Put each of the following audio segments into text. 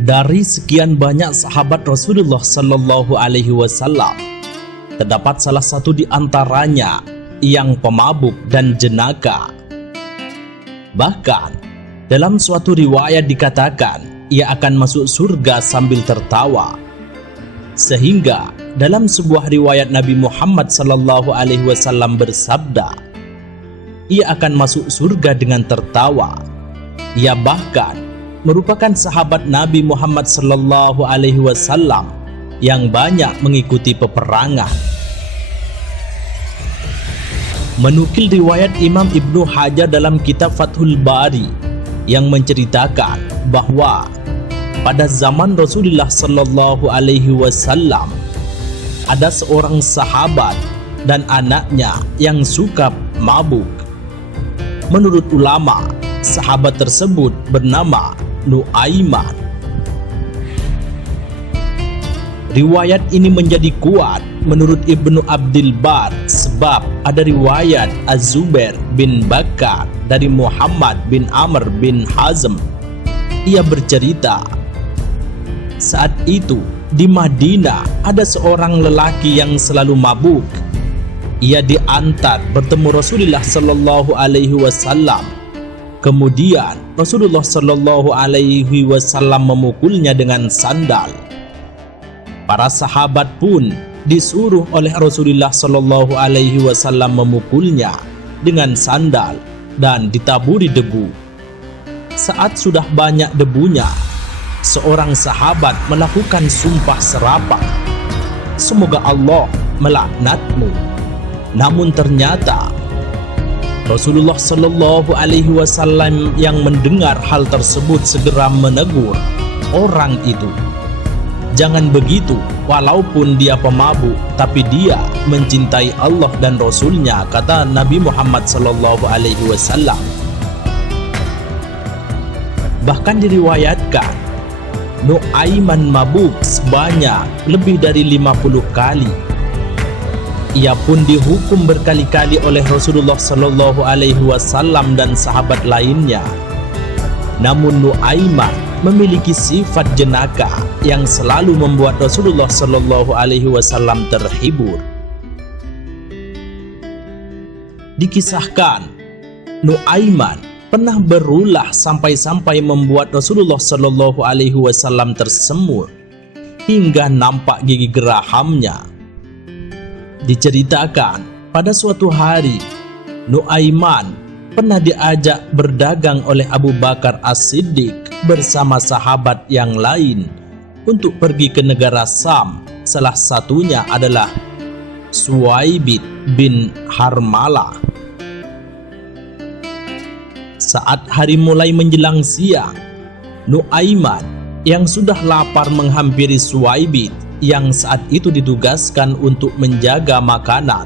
Dari sekian banyak sahabat Rasulullah Sallallahu Alaihi Wasallam, terdapat salah satu di antaranya yang pemabuk dan jenaka. Bahkan dalam suatu riwayat dikatakan ia akan masuk surga sambil tertawa. Sehingga dalam sebuah riwayat Nabi Muhammad Sallallahu Alaihi Wasallam bersabda, ia akan masuk surga dengan tertawa. Ia bahkan merupakan sahabat Nabi Muhammad Sallallahu Alaihi Wasallam yang banyak mengikuti peperangan. Menukil riwayat Imam Ibnu Hajar dalam kitab Fathul Bari yang menceritakan bahwa pada zaman Rasulullah Sallallahu Alaihi Wasallam ada seorang sahabat dan anaknya yang suka mabuk. Menurut ulama, sahabat tersebut bernama Nuaiman. Riwayat ini menjadi kuat menurut Ibnu Abdil Bar sebab ada riwayat Az-Zubair bin Bakar dari Muhammad bin Amr bin Hazm. Ia bercerita, saat itu di Madinah ada seorang lelaki yang selalu mabuk. Ia diantar bertemu Rasulullah Sallallahu Alaihi Wasallam. Kemudian Rasulullah Sallallahu Alaihi Wasallam memukulnya dengan sandal. Para sahabat pun disuruh oleh Rasulullah Sallallahu Alaihi Wasallam memukulnya dengan sandal dan ditaburi debu. Saat sudah banyak debunya, seorang sahabat melakukan sumpah serapah, semoga Allah melaknatmu. Namun ternyata Rasulullah Sallallahu Alaihi Wasallam yang mendengar hal tersebut segera menegur orang itu. Jangan begitu, walaupun dia pemabuk, tapi dia mencintai Allah dan Rasulnya, kata Nabi Muhammad Sallallahu Alaihi Wasallam. Bahkan diriwayatkan Nuaiman mabuk sebanyak lebih dari 50 kali. Ia pun dihukum berkali-kali oleh Rasulullah Sallallahu Alaihi Wasallam dan sahabat lainnya. Namun Nuaiman memiliki sifat jenaka yang selalu membuat Rasulullah Sallallahu Alaihi Wasallam terhibur. Dikisahkan, Nuaiman pernah berulah sampai-sampai membuat Rasulullah Sallallahu Alaihi Wasallam tersemur hingga nampak gigi gerahamnya. Diceritakan pada suatu hari Nuaiman pernah diajak berdagang oleh Abu Bakar As-Siddiq bersama sahabat yang lain untuk pergi ke negara Sam. Salah satunya adalah Suwaibid bin Harmalah. Saat hari mulai menjelang siang, Nuaiman yang sudah lapar menghampiri Suwaibid yang saat itu ditugaskan untuk menjaga makanan.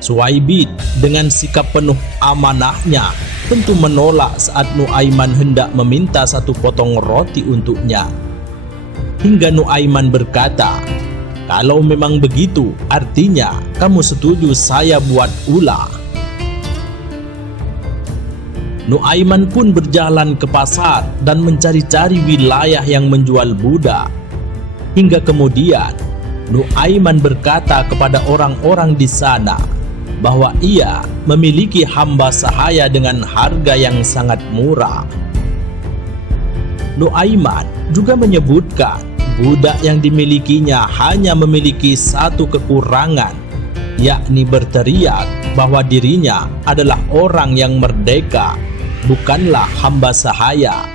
Suwaibid dengan sikap penuh amanahnya tentu menolak saat Nuaiman hendak meminta satu potong roti untuknya. Hingga Nuaiman berkata, "Kalau memang begitu, artinya kamu setuju saya buat ulah." Nuaiman pun berjalan ke pasar dan mencari-cari wilayah yang menjual budak. Hingga kemudian Nuaiman berkata kepada orang-orang di sana bahwa ia memiliki hamba sahaya dengan harga yang sangat murah. Nuaiman juga menyebutkan budak yang dimilikinya hanya memiliki satu kekurangan, yakni berteriak bahwa dirinya adalah orang yang merdeka, bukanlah hamba sahaya.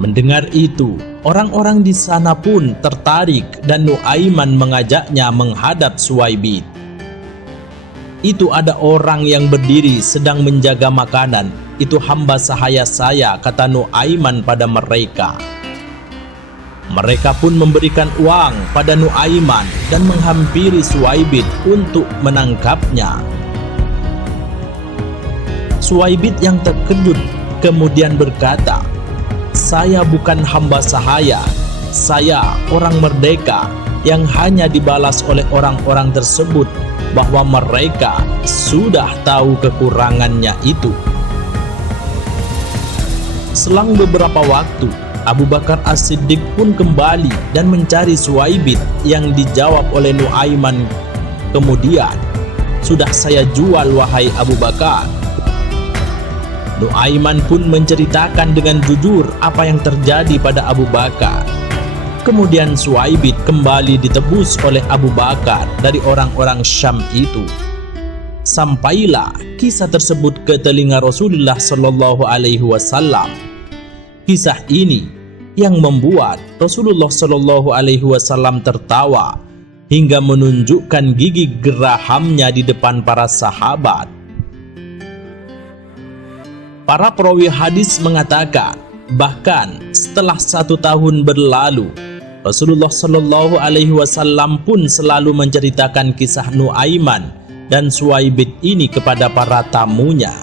Mendengar itu, orang-orang di sana pun tertarik dan Nuaiman mengajaknya menghadap Suwaibid. Itu ada orang yang berdiri sedang menjaga makanan, itu hamba sahaya saya, kata Nuaiman pada mereka. Mereka pun memberikan uang pada Nuaiman dan menghampiri Suwaibid untuk menangkapnya. Suwaibid yang terkejut kemudian berkata, "Saya bukan hamba sahaya, saya orang merdeka yang hanya dibalas oleh orang-orang tersebut bahwa mereka sudah tahu kekurangannya itu." Selang beberapa waktu, Abu Bakar As-Siddiq pun kembali dan mencari Suwaibit, yang dijawab oleh Nuaiman kemudian, "Sudah saya jual wahai Abu Bakar." Nuaiman pun menceritakan dengan jujur apa yang terjadi pada Abu Bakar. Kemudian Suwaibit kembali ditebus oleh Abu Bakar dari orang-orang Syam itu. Sampailah kisah tersebut ke telinga Rasulullah Shallallahu Alaihi Wasallam. Kisah ini yang membuat Rasulullah Shallallahu Alaihi Wasallam tertawa hingga menunjukkan gigi gerahamnya di depan para sahabat. Para perawi hadis mengatakan, bahkan setelah 1 tahun berlalu, Rasulullah Shallallahu Alaihi Wasallam pun selalu menceritakan kisah Nuaiman dan Suwaibit ini kepada para tamunya.